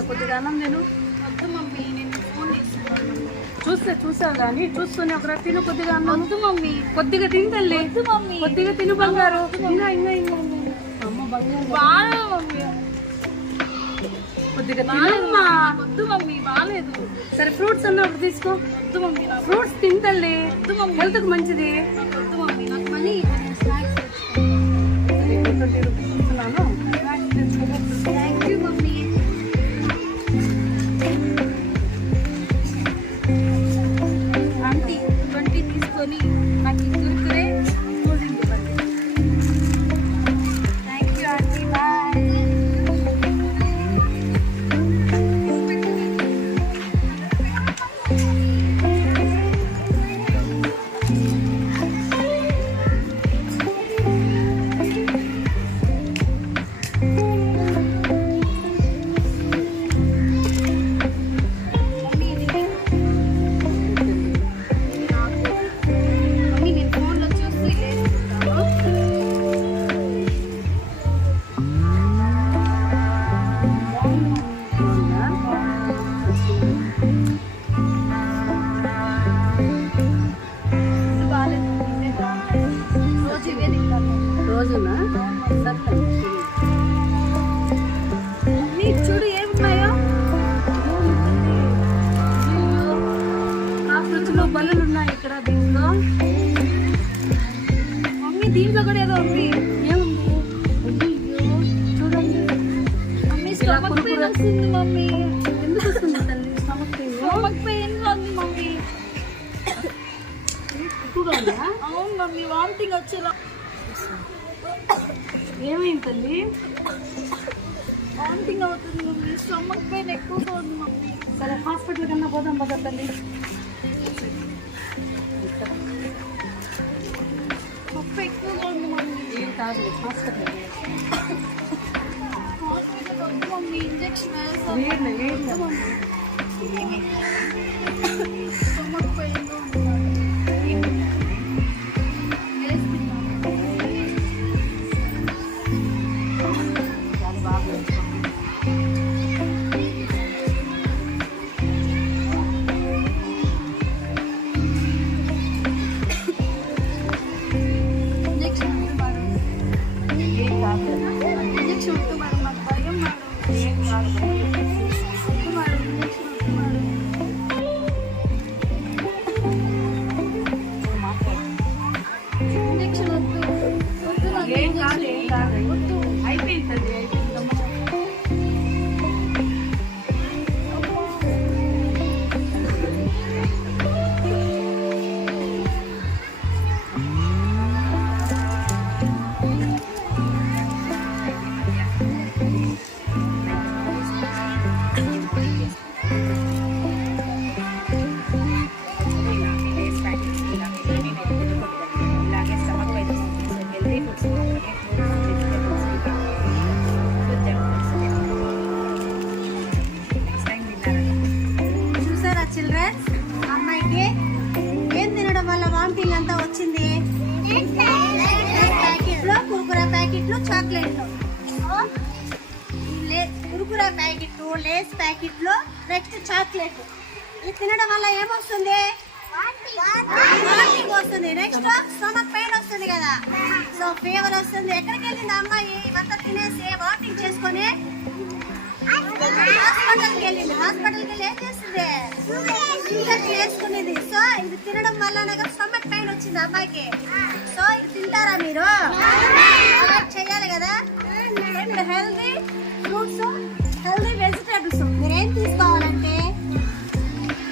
కదా, కొద్దిగా అన్నం నేను వద్దు మమ్మీ, నేను ఫోన్ చేస్తున్నాను. చూసావు కానీ చూస్తూనే ఒక తిను కొద్దిగా అన్నం. వద్దు మమ్మీ, కొద్దిగా తిని తల్లి, వద్దు మమ్మీ, కొద్దిగా తిను బంగారు. ఇంకా అమ్మ బంగారు బాగా మమ్మీ, కొద్దిగా తినమ్మా. వద్దు మమ్మీ, బాగాలేదు. సరే ఫ్రూట్స్ అన్న ఒకటి తీసుకో. వద్దు మమ్మీ, నాకు ఫ్రూట్స్ తిని తల్లి, వద్దు మమ్మీ, హెల్త్కి మంచిది. నాకు వద్దు మమ్మీ, నాకు మనీ స్నాక్స్ ఇస్తున్నాను. Thank you mummy. ఆంటీ 20 తీసుకొని నాకు కురుకురే కూలింగ్ ఇవ్వండి. Thank you aunty, bye. రోజునా చూడు ఏమున్నాయో. ఆ ఫ్రిడ్జ్ లో బల్లులు ఉన్నాయి ఇక్కడ. దీంట్లో మమ్మీ దీంట్లో కూడా ఏదో ఉంది. ఏముంది? చూడండి. మమ్మీ స్టమక్ పెయిన్ వస్తుంది మమ్మీ. ఎందుకు వస్తుంది తల్లి స్టమక్ పెయిన్? స్టమక్ పెయిన్ ఉంది మమ్మీ. ఎక్కువగా ఉందా? అవును మమ్మీ, వామిటింగ్ వచ్చేలా. ఏమైంది తల్లి? వామిటింగ్ అవుతుంది మమ్మీ, స్టమక్ పెయిన్ ఎక్కువగా ఉంది మమ్మీ. సరే హాస్పిటల్ కన్నా పోదాం పద తల్లి. నొప్పి ఎక్కువగా ఉంది మమ్మీ. ఏం కాదు, హాస్పిటల్ హాస్పిటల్ వద్దు మమ్మీ, ఇంజెక్షన్ వేస్తాను. వేయలే స్టమక్ పెయిన్ ఉంది మమ్మీ. వేస్తున్నాను. బాగా ఇంజెక్షన్ వద్దు మేడం. ఏం కాదు. ఇంజెక్షన్ వద్దు మేడం, నాకు భయం మేడం. ఏం కాదు. వద్దు మేడం, ఇంజెక్షన్ వద్దు మేడం. ఇంజెక్షన్ వద్దు, వద్దు నాకు ఏం కాదు, ఏం కాదు. వద్దు. అయిపోయింది తల్లి, అయిపోయింది. చూసారా చిల్డ్రన్స్, అమ్మాయికి ఏం తినడం వల్ల వామిటింగ్ అంతా వచ్చింది? ప్యాకెట్లో కురుకురా ప్యాకెట్లు, చాక్లెట్లు, కురుకురా ప్యాకెట్లు, లేస్ ప్యాకెట్లు, నెక్స్ట్ చాక్లెట్. ఇది తినడం వల్ల ఏమొస్తుంది? వామిటింగ్ వస్తుంది. నెక్స్ట్ స్టమక్ పెయిన్ వస్తుంది కదా, సో ఫీవర్ వస్తుంది. ఎక్కడికి వెళ్ళింది అమ్మాయి? ఇవంతా తినేసి వామిటింగ్ చేసుకొని హాస్పిటల్కి వెళ్ళింది. హాస్పిటల్కి వెళ్ళి ఏం చేస్తుంది? ఇంజెక్షన్ వేసుకునేది. సో ఇది తినడం వల్ల నాకు స్టమక్ పెయిన్ వచ్చింది అమ్మాయికి. సో ఇది తింటారా మీరు? చేయాలి కదా. మీరు హెల్దీ ఫ్రూట్స్, హెల్దీ వెజిటేబుల్స్ మీరు ఏం తీసుకోవాలంటే,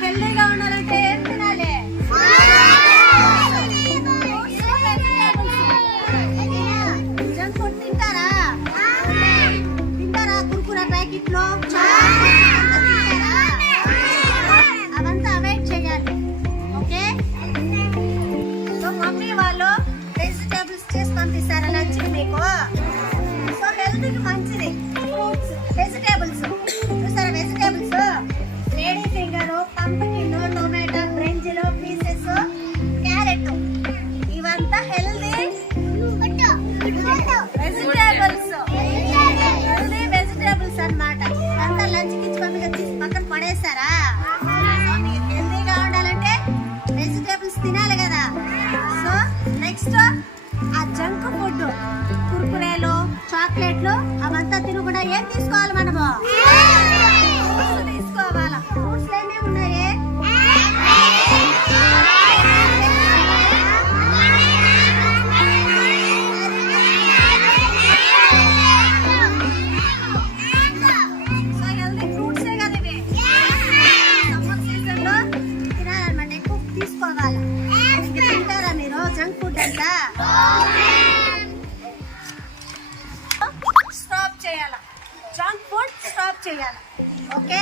హెల్దీగా ఉండాలంటే ఏం తినాలి? జంక్ ఫుడ్ తింటారా? కురుకురా ప్యాకెట్లో అవంతా అవాయిడ్ చేయాలి. ఓకే, సో మమ్మీ వాళ్ళు వెజిటేబుల్స్ చేసి పంపిస్తారా లంచ్ మీకు? సో హెల్త్కి మంచిది ఫ్రూట్స్, వెజిటేబుల్స్. చూసారా వెజిటేబుల్స్ చాక్లెట్లు అవంతా తినకుండా ఏం తీసుకోవాలి మనము? ఫ్రూట్స్ తీసుకోవాలా. ఫ్రూట్స్ ఏమేమి ఉన్నాయి? సో హెల్దీ ఫ్రూట్సే కదా ఇవి. సమ్మర్ సీజన్ లో తినాలన్నమాట, ఎక్కువ తీసుకోవాలి. ఇంకా తింటారా మీరు జంక్ ఫుడ్ అంతా? స్టాప్ చేయాలి, జంక్ ఫుడ్ స్టాప్ చేయాలి. ఓకే.